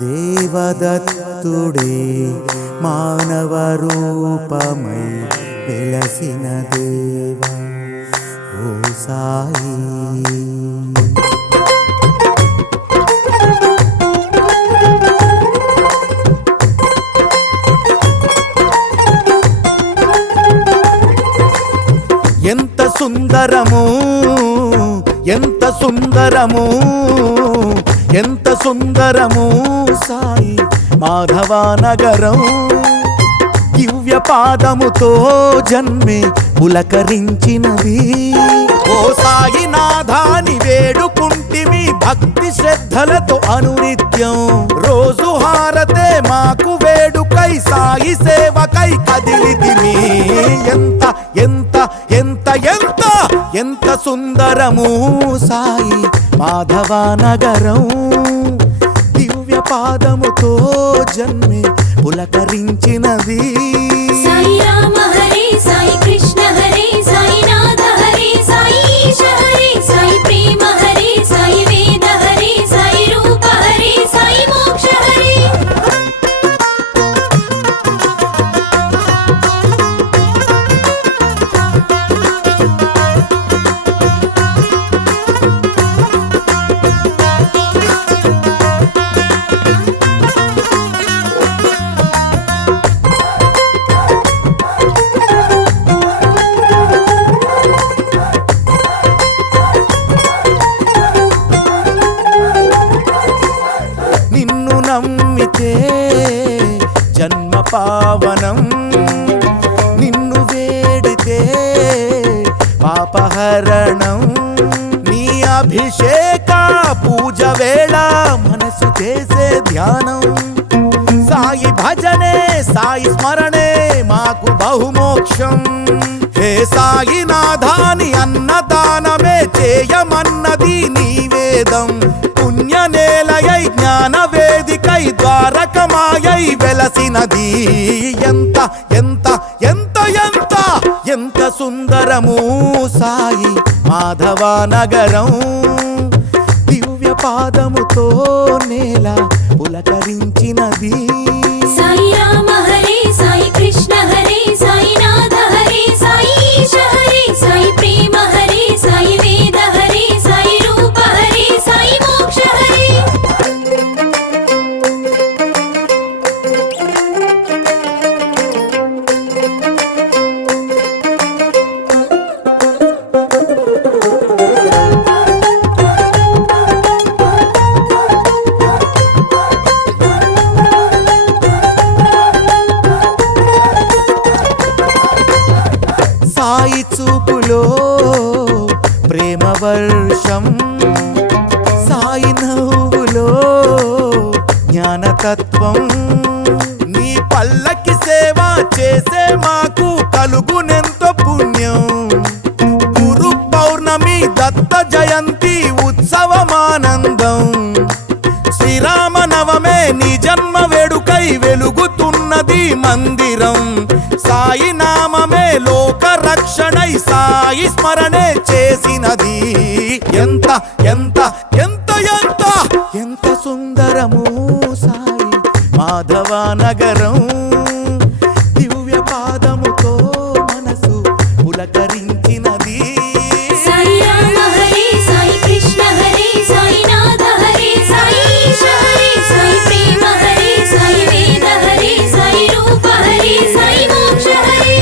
దేవదత్తుడే మానవ రూపమై వెలసిన దేవా ఓ సాయి. ఎంత సుందరము ఎంత సుందరము ఎంత సుందరము సాయి మాధవ నగరం. దివ్య పాదముతో జన్మే పులకరించినది. ఓ సాయినాథాని వేడుకుంటిమి భక్తి శ్రద్ధలతో అనునిత్యం. రోజు హారతే మాకు వేడుకై సాయి సేవకై కదిలితిమి. ఎంత ఎంత ఎంత ఎంత ఎంత సుందరము సాయి మాధవ నగరం. దివ్య పాదముతో జన్మే పులకరించినది. సాయి రామ హరే సాయి కృష్ణ హరే సాయి నాథ హరే సాయి ఈశ హరే సాయి ప్రేమ హరే సాయి వేద హరే సాయి రూప హరే సాయి మోక్ష హరే. నిన్ను నమ్మితే జన్మ పావనం. నిన్ను వేడితే పాపహరణం. నీ అభిషేక పూజ వేళ మనసు చేసే ధ్యానం. సాయి భజనే సాయి స్మరణే మాకు బహుమోక్షం. హే సాయినాథాని అన్నదానమే చేయమన్నది నీ వేదం. పుణ్యనేలయై జ్ఞాన వేదికై ద్వారకమాయై వెలసినది. ఎంత ఎంత ఎంత ఎంత ఎంత సుందరము సాయి మాధవ నగరం. దివ్య పాదముతో నేల పులకరించినది. సాయి రామ హరే సాయి కృష్ణ హరే సాయి నాథ హరే సాయి ఈశ హరే సాయి ప్రేమ హరే సాయి వేద హరే సాయి రూప హరే సాయి మోక్ష హరే. సాయి చూపులో ప్రేమ వర్షం. సాయి నవ్వులో జ్ఞానతత్వం. నీ పల్లకి సేవ చేసే మాకు కలుగునెంతో పుణ్యం. గురు పౌర్ణమి దత్త జయంతి ఉత్సవమానందం. శ్రీరామ నవమే నీ జన్మ వేడుకై వెలుగుతున్నది మందిరం. సాయి నామమే లోక రక్షణై సాయి స్మరణే చేసినది. ఎంత ఎంత ఎంత ఎంత ఎంత సుందరము సాయి మాధవ నగరం. దివ్య పాదముతో మనసు పులకరించినది. సాయి రామ హరే సాయి కృష్ణ హరే సాయి నాథ హరే సాయి ఈశ హరే సాయి ప్రేమ హరే సాయి వేద హరే సాయి రూప హరే సాయి మోక్ష హరే.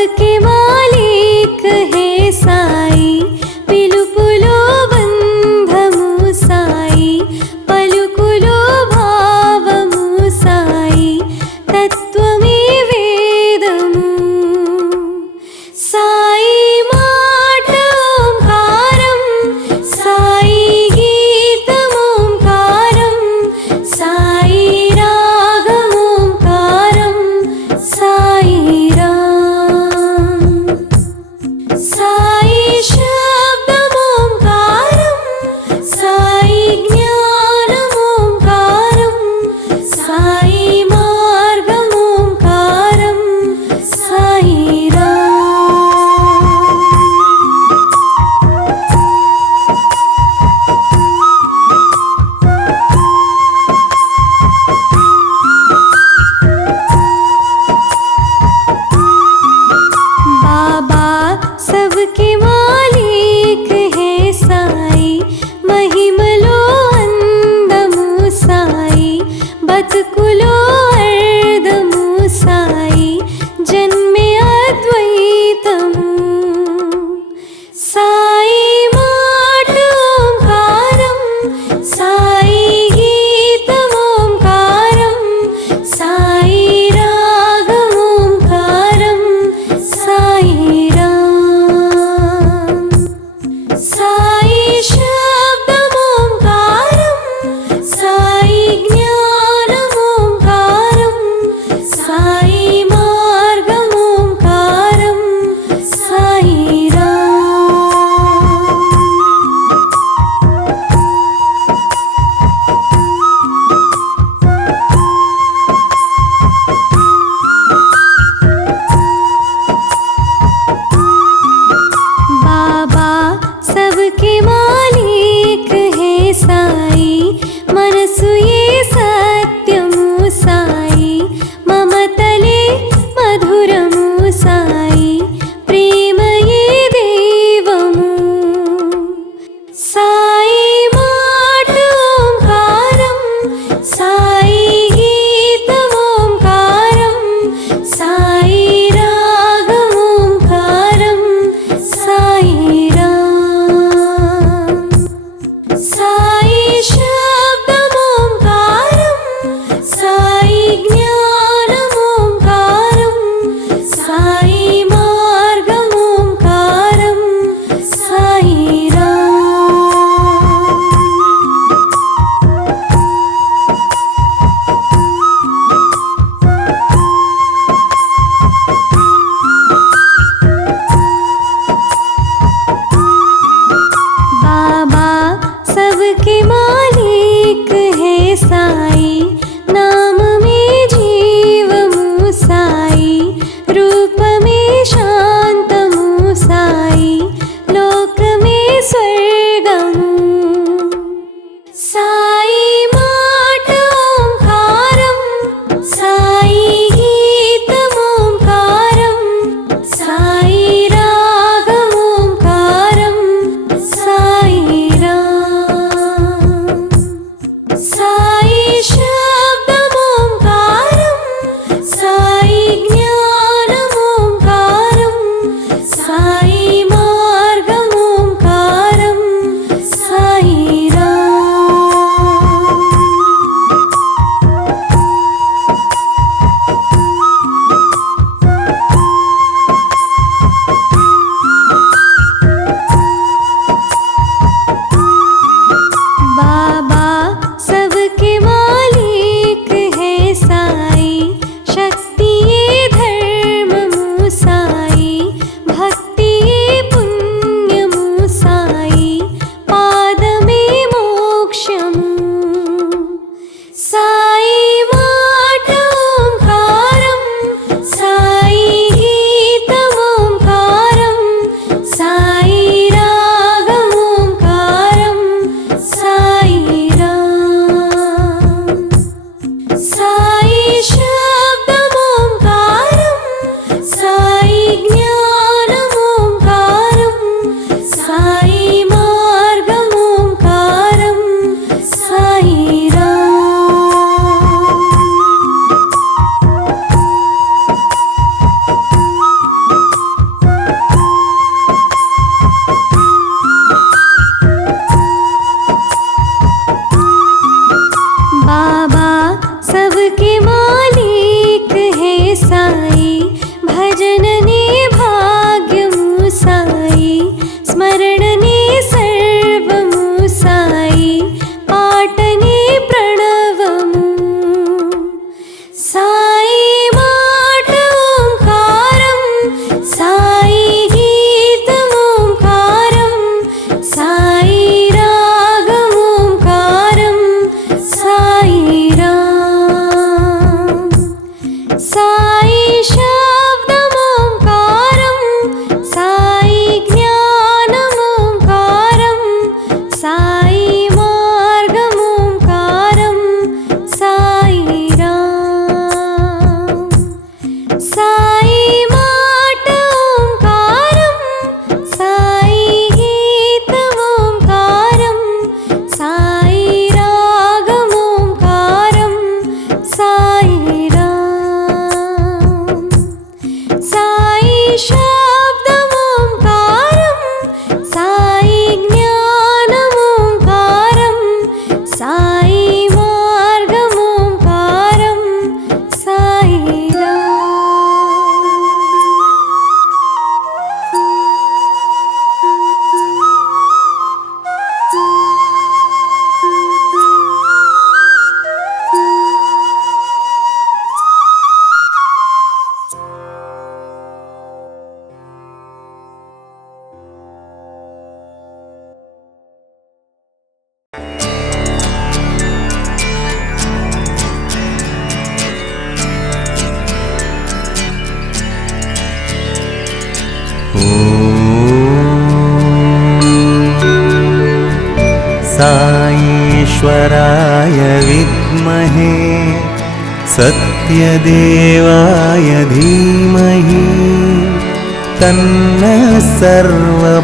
सबके मालिक है साई पिलुपुलो बंधमु साई पलुकुलो भावमु साई तत्वमे वेदमु साई మాట ఓంకారం సాయి గీతం ఓంకారం సాయి రాగం ఓంకారం సాయి రామ్ साईश्वराय विद्महे सत्यदेवाय धीमहि तन्नः सर्वप्रचोदयात्।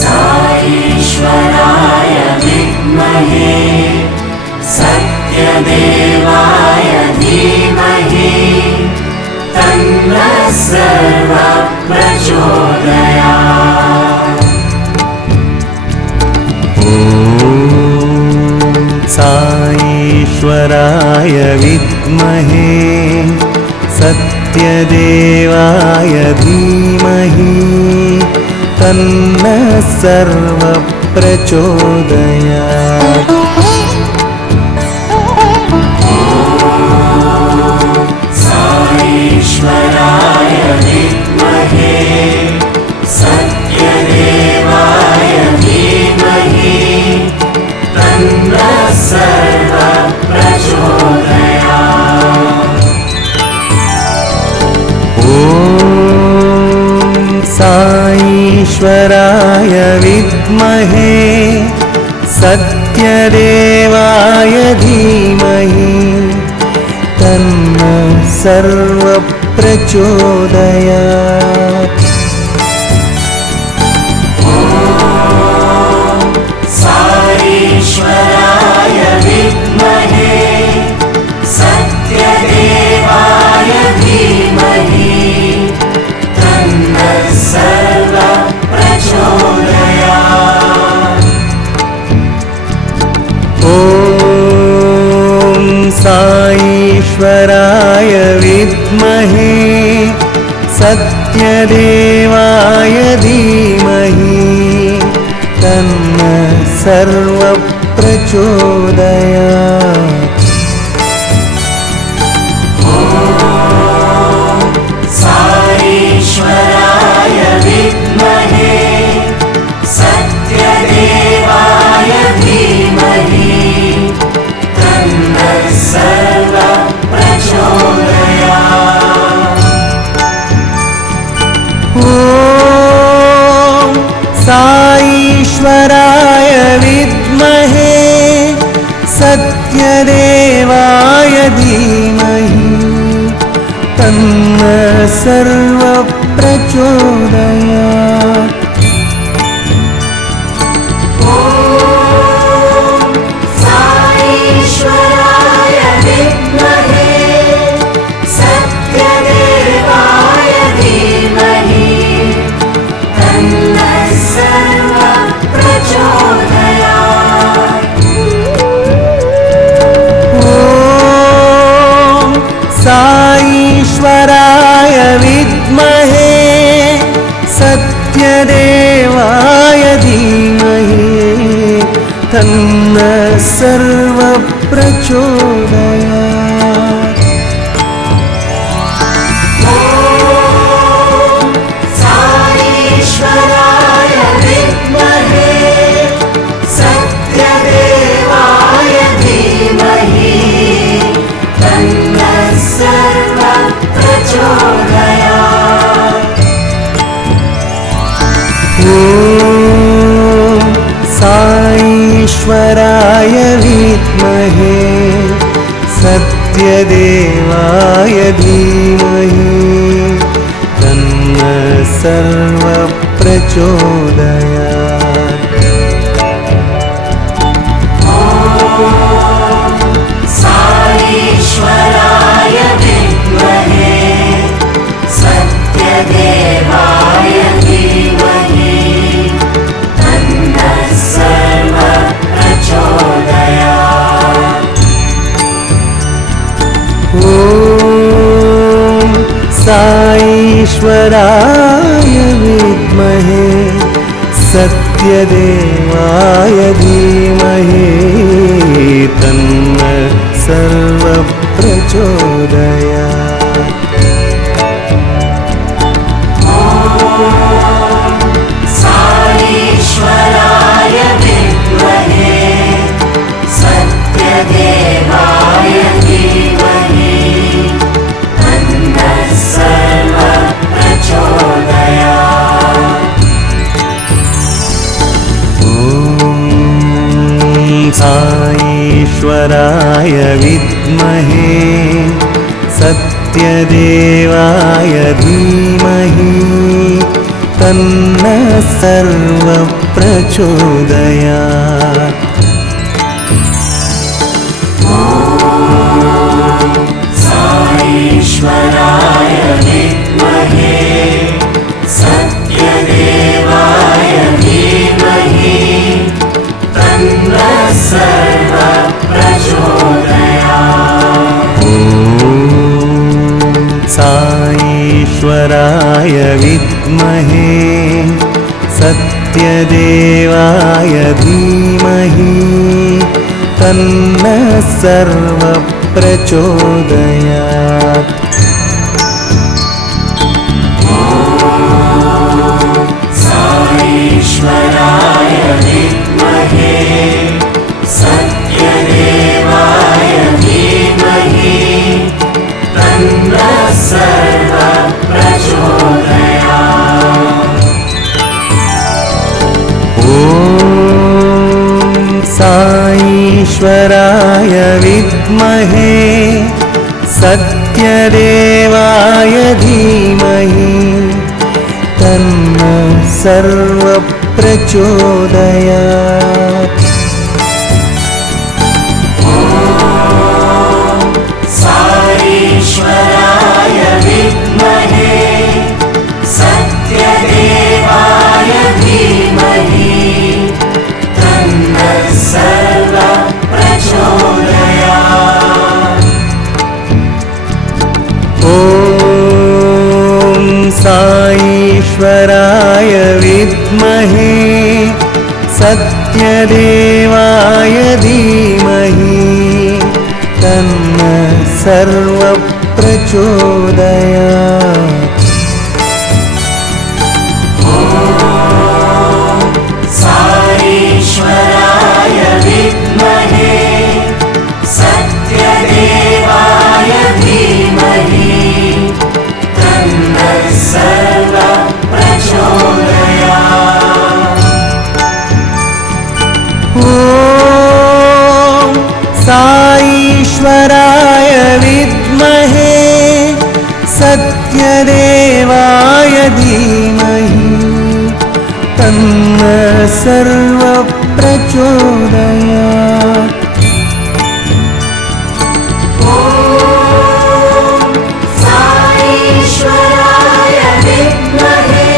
साईश्वराय विद्महे सत्यदेवाय धीमहि तन्नः सर्वप्रचोदयात्। साईश्वराय विद्महे सत्यदेवाय धीमहि तन्नः सर्वप्रचोदयात्। साईश्वराय विद्महे सत्यदेवाय धीमहि तन्नः सर्वप्रचोदयात्। साईश्वराय विद्महे सत्यदेवाय धीमहि तन्नः सर्वप्रचोदयात्। साईश्वराय विद्महे सत्यदेवाय धीमहि तन्नः सर्वप्रचोदयात्। ॐ साईश्वराय विद्महे सत्यदेवाय धीमहि तन्नः सर्वप्रचोदयात्। साईश्वराय विद्महे सत्यदेवाय धीमहि तन्नः सर्वप्रचोदयात्। ॐ साईश्वराय विद्महे सत्यदेवाय धीमहि तन्नः सर्वप्रचोदयात्। साईश्वराय विद्महे सत्यदेवाय धीमहि तन्नः सर्वप्रचोदयात्। ॐ साईश्वराय विद्महे सत्यदेवाय धीमहि तन्नः सर्वप्रचोदयात्। साईश्वराय विद्महे सत्यदेवाय धीमहि तन्नः सर्वप्रचोदयात्। ॐ साईश्वराय विद्महे सत्यदेवाय धीमहि तन्नः सर्वप्रचोदयात्। साईश्वराय विद्महे सत्यदेवाय धीमहि तन्नः सर्वप्रचोदयात्। ॐ साईश्वराय विद्महे सत्यदेवाय धीमहि तन्नः सर्वप्रचोदयात्। साईश्वराय विद्महे सत्यदेवाय साईश्वराय विद्महे सत्यदेवाय धीमहि तन्नः सर्वप्रचोदयात्। ईश्वराय विद्महे सत्यदेवाय धीमहि तन्नः सर्वप्रचोदयात्। साईश्वराय विद्महे सत्यदेवाय धीमहि तन्नः सर्वप्रचोदयात्। ईश्वराय विद्महे सत्यदेवाय धीमहि तन्नः सर्वप्रचोदयात्। ॐ साईश्वराय विद्महे सत्यदेवाय धीमहि तन्नः सर्वप्रचोदयात्। साईश्वराय विद्महे सत्यदेवाय धीमहि तन्नः सर्वप्रचोदयात्। ॐ साईश्वराय विद्महे सत्यदेवाय धीमहि तन्नः सर्वप्रचोदयात्। साईश्वराय विद्महे सत्यदेवाय धीमहि तन्नः सर्वप्रचोदयात्। ॐ साईश्वराय विद्महे सत्यदेवाय धीमहि तन्नः सर्वप्रचोदयात्। साईश्वराय विद्महे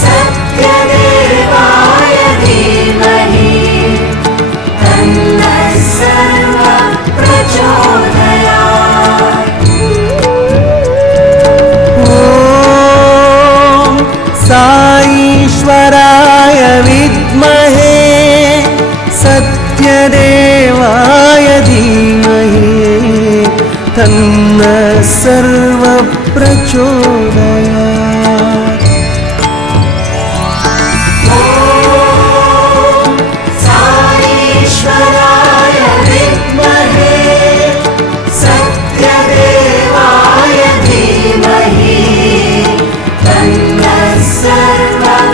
सत्यदेवाय धीमहि तन्नः सर्वप्रचोदयात्। ॐ साईश्वराय विद्महे सत्यदेवाय धीमहि तन्नः सर्वप्रचोदयात्। साईश्वराय विद्महे सत्यदेवाय धीमहि तन्नः सर्वप्रचोदयात्।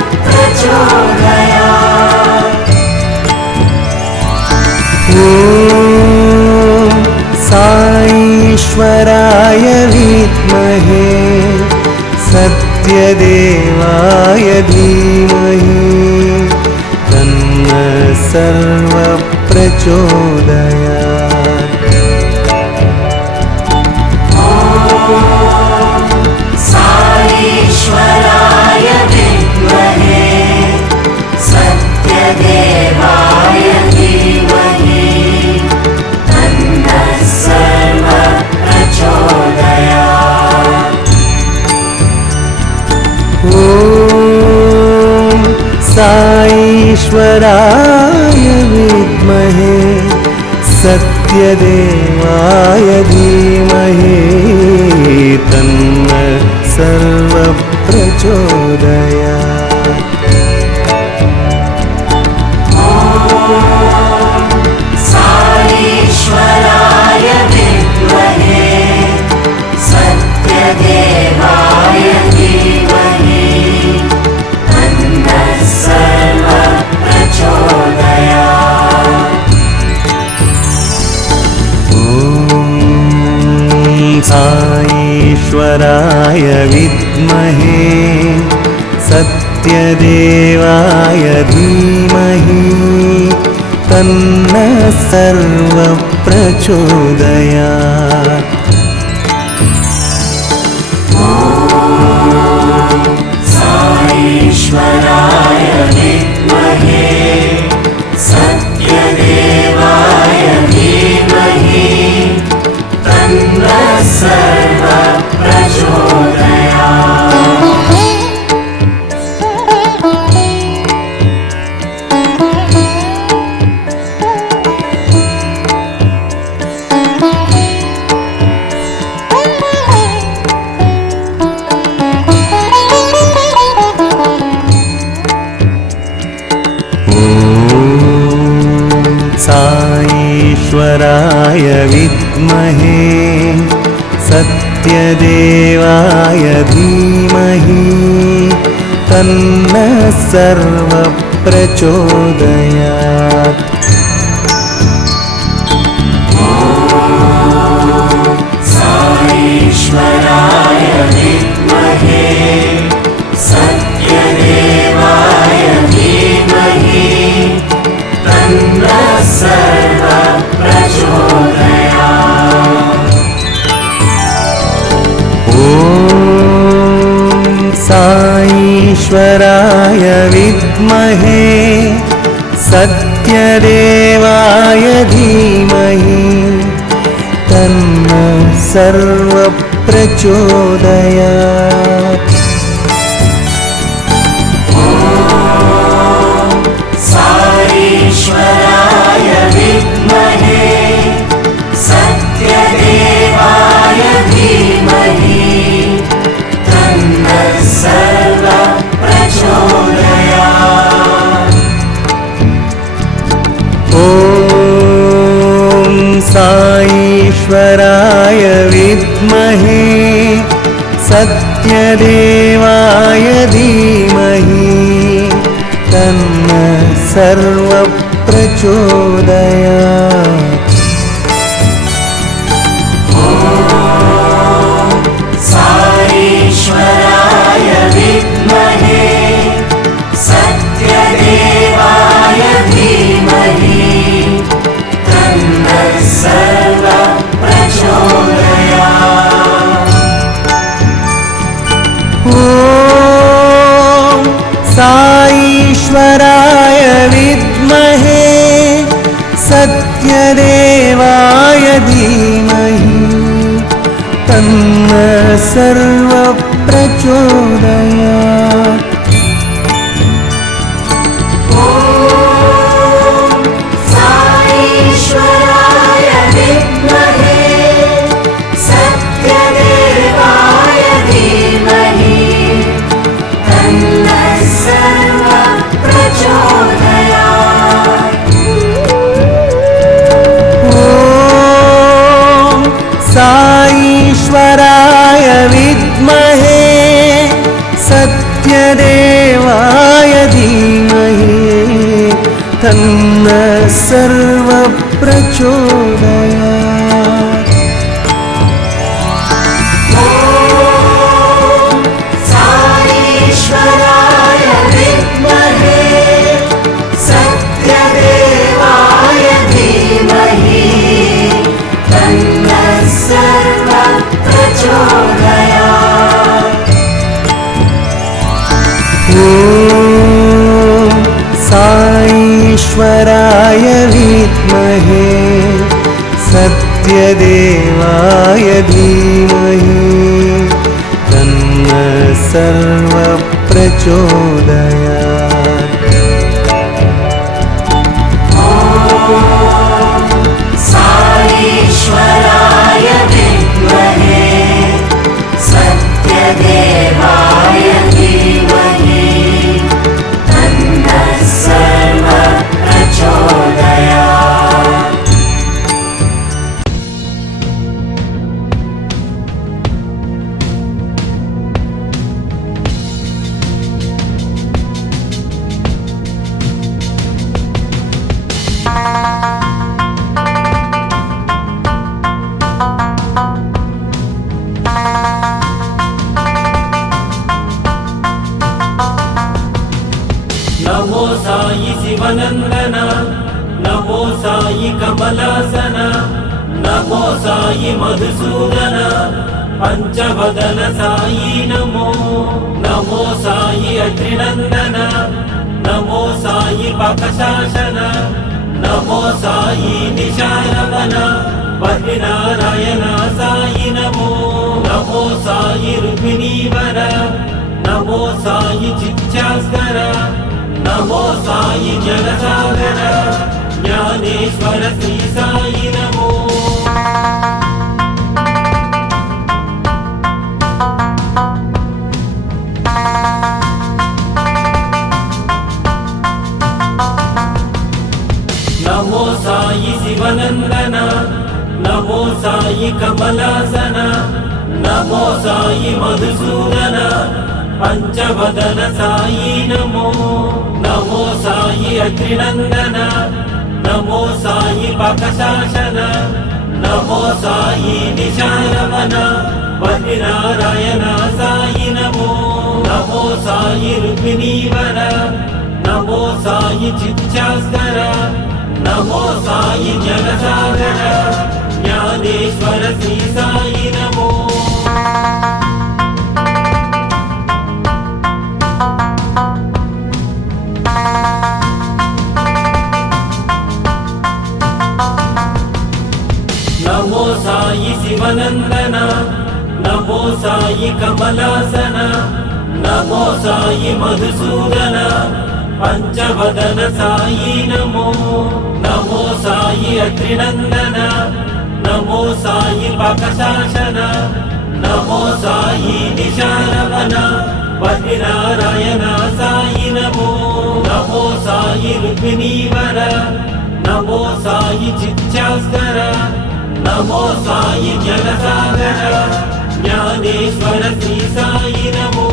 ॐ साईश्वराय विद्महे सत्यदेवाय धीमहि तन्नः सर्वप्रचोदयात्। साईश्वराय विद्महे सत्यदेवाय धीमहि तन्नः सर्वप्रचोदयात्। ॐ साईश्वराय विद्महे सत्यदेवाय धीमहि तन्नः सर्वप्रचोदयात्। साईश्वराय विद्महे सत्यदेवाय धीमहि तन्नः सर्वप्रचोदयात्। साईश्वराय विद्महे सत्यदेवाय धीमहि तन्नः सर्वप्रचोदयात्। ईश्वराय विद्महे सत्यदेवाय धीमहि तन्नः सर्वप्रचोदयात्। साईश्वराय विद्महे सत्यदेवाय धीमहि तन्नः सर्वप्रचोदयात्। ईश्वराय विद्महे सत्यदेवाय धीमहि तन्नः सर्वप्रचोदयात्। ॐ साईश्वराय विद्महे सत्यदेवाय धीमहि तन्नः सर्वप्रचोदयात्। ईश्वराय विद्महे सत्यदेवाय धीमहि तन्नः सर्वप्रचोदयात्। ॐ साईश्वराय विद्महे सत्यदेवाय धीमहि तन्नः सर्वप्रचोदयात्। ईश्वराय विद्महे सत्यदेवाय धीमहि तन्नः सर्वप्रचोदयात्। ॐ साईश्वराय विद्महे सत्यदेवाय धीमहि तन्नः सर्वप्रचोदयात्। ईश्वराय विद्महे सत्यदेवाय धीमहि तन्नः सर्वप्रचोदयात्। ॐ साईश्वराय विद्महे सत्यदेवाय धीमहि तन्नः सर्वप्रचोदयात्। ईश्वराय विद्महे सत्यदेवाय धीमहि तन्नः सर्वप्रचोदयात्। ॐ साईश्वराय विद्महे सत्यदेवाय धीमहि तन्नः सर्वप्रचोदयात्। ईश्वराय विद्महे सत्यदेवाय धीमहि तन्नः सर्वप्रचोदयात्। సాయి మధుసూదన పంచవదన సాయి నమో నమో సాయి అగ్నినందన నమో సాయి పకశాసన నమో సాయి నిశారవన వరినారాయణ సాయి నమో నమో సాయి రుక్మిణీవర నమో సాయి చిత్యాస్కర నమో సాయి జనసాగర జ్ఞానేశ్వర శ్రీ సాయి నమో నమో సాయి శివనందన నమో సాయి కమలాసన నమో సాయి మధుసూదన పంచవదన సాయి నమో నమో సాయి అగ్నినందన నమో సాయి పకశాసన నమో సాయి నిశారవన వరినారాయణ సాయి నమో నమో సాయి రుక్మిణీవర నమో సాయి చిత్యాస్కర నమో సాయి జనసాగర జ్ఞానేశ్వర శ్రీ సాయి నమో నమో సాయి శివనందన నమో సాయి కమలాసన నమో సాయి మధుసూదన పంచవదన సాయి నమో నమో సాయి అగ్నినందన నమో సాయి పకశాసన నమో సాయి నిశారవన వరినారాయణ సాయి నమో నమో సాయి రుక్మిణీవర నమో సాయి చిత్యాస్కర నమో సాయి జనసాగర జ్ఞానేశ్వర శ్రీ సాయి నమో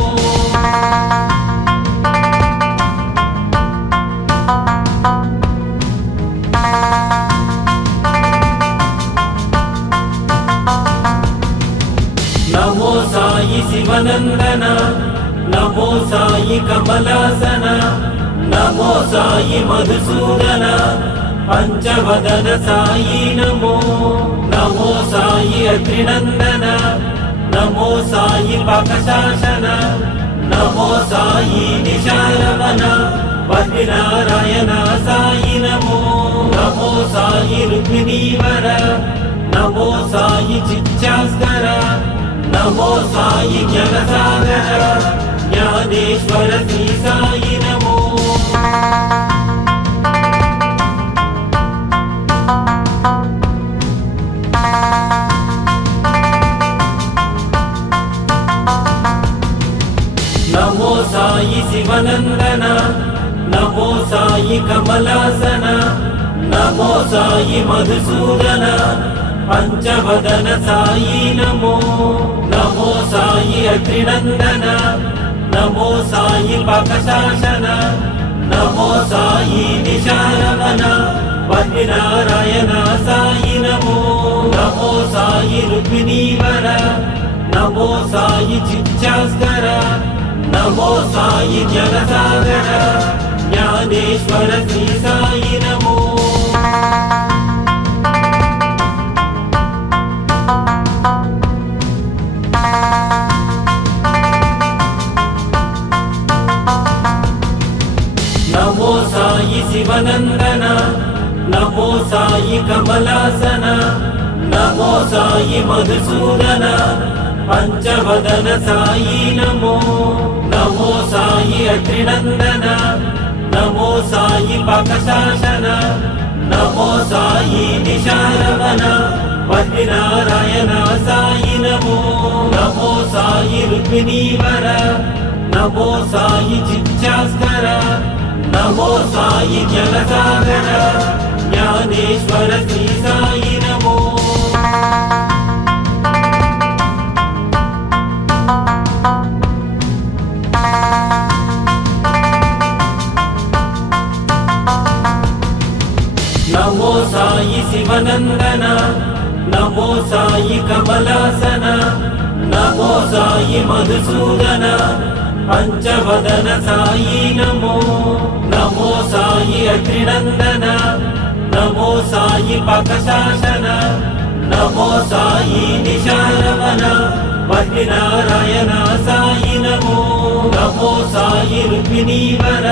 నమో సాయి శివనందన నమో సాయి కమలాసన నమో సాయి మధుసూదన పంచవదన సాయి నమో నమో సాయి అగ్నినందన నమో సాయి పకశాసన నమో సాయి నిశారవన వరినారాయణ సాయి నమో నమో సాయి రుక్మిణీవర నమో సాయి చిత్యాస్కర నమో సాయి జనసాగర జ్ఞానేశ్వర శ్రీ సాయి నమో నమో సాయి శివనందన నమో సాయి కమలాసన నమో సాయి మధుసూదన పంచవదన సాయి నమో నమో సాయి అగ్నినందన నమో సాయి పకశాసన నమో సాయి నిశారవన వరినారాయణ సాయి నమో నమో సాయి రుక్మిణీవర నమో సాయి చిత్యాస్కర నమో సాయి జనసాగర జ్ఞానేశ్వర శ్రీ సాయి నమో నమో సాయి శివనందన నమో సాయి కమలాసన నమో సాయి మధుసూదన పంచవదన సాయి నమో నమో సాయి అగ్నినందన నమో సాయి పకశాసన నమో సాయి నిశారవన వరినారాయణ సాయి నమో నమో సాయి రుక్మిణీవర నమో సాయి చిత్యాస్కర నమో సాయి జనసాగర జ్ఞానేశ్వర శ్రీ సాయి నమో నమో సాయి శివనందన నమో సాయి కమలాసన నమో సాయి మధుసూదన పంచవదన సాయి నమో నమో సాయి అగ్నినందన నమో సాయి పకశాసన నమో నమో సాయి నిశారవన వజ్రనారాయణ సాయి నమో నమో సాయి రుక్మిణీవర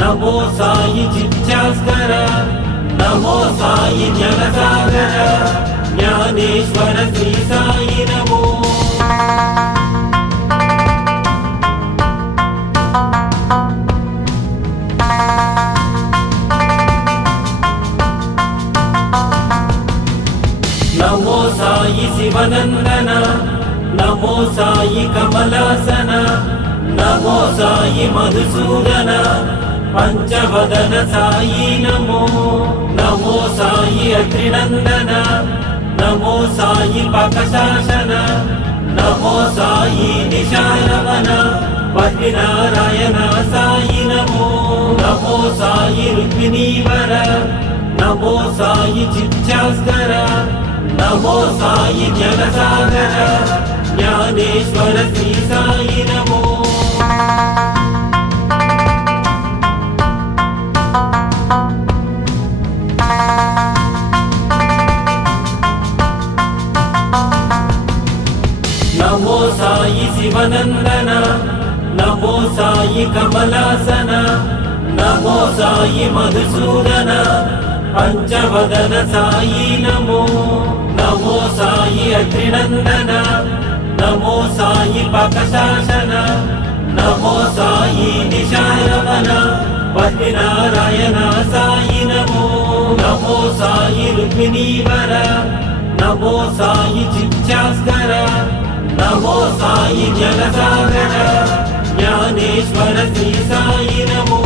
నమో సాయి చిత్యాస్కర నమో సాయి జ్ఞానసాగర జ్ఞానేశ్వర శ్రీ సాయి నమో నమో సాయి శివనందన నమో సాయి కమలాసన నమో సాయి మధుసూదన పంచవదన సాయి నమో నమో సాయి అత్రినందన నమో సాయి పకశాసన నమో సాయి నిశారవన వజ్రనారాయణ సాయి నమో నమో సాయి రుక్మిణీవర నమో సాయి చిత్యాస్కర నమో సాయి జ్ఞానసాగర జ్ఞానేశ్వర శ్రీ సాయి నమో నమో సాయి శివనందన నమో సాయి కమలాసన నమో సాయి మధుసూదన పంచవదన సాయి నమో నమో సాయి అత్రినందన నమో సాయి పకశాసన నమో సాయి నిశారవన వజ్రనారాయణ సాయి నమో నమో సాయి రుక్మిణీవర నమో సాయి చిత్యాస్కర నమో సాయి జ్ఞానసాగర జ్ఞానేశ్వర శ్రీ సాయి నమో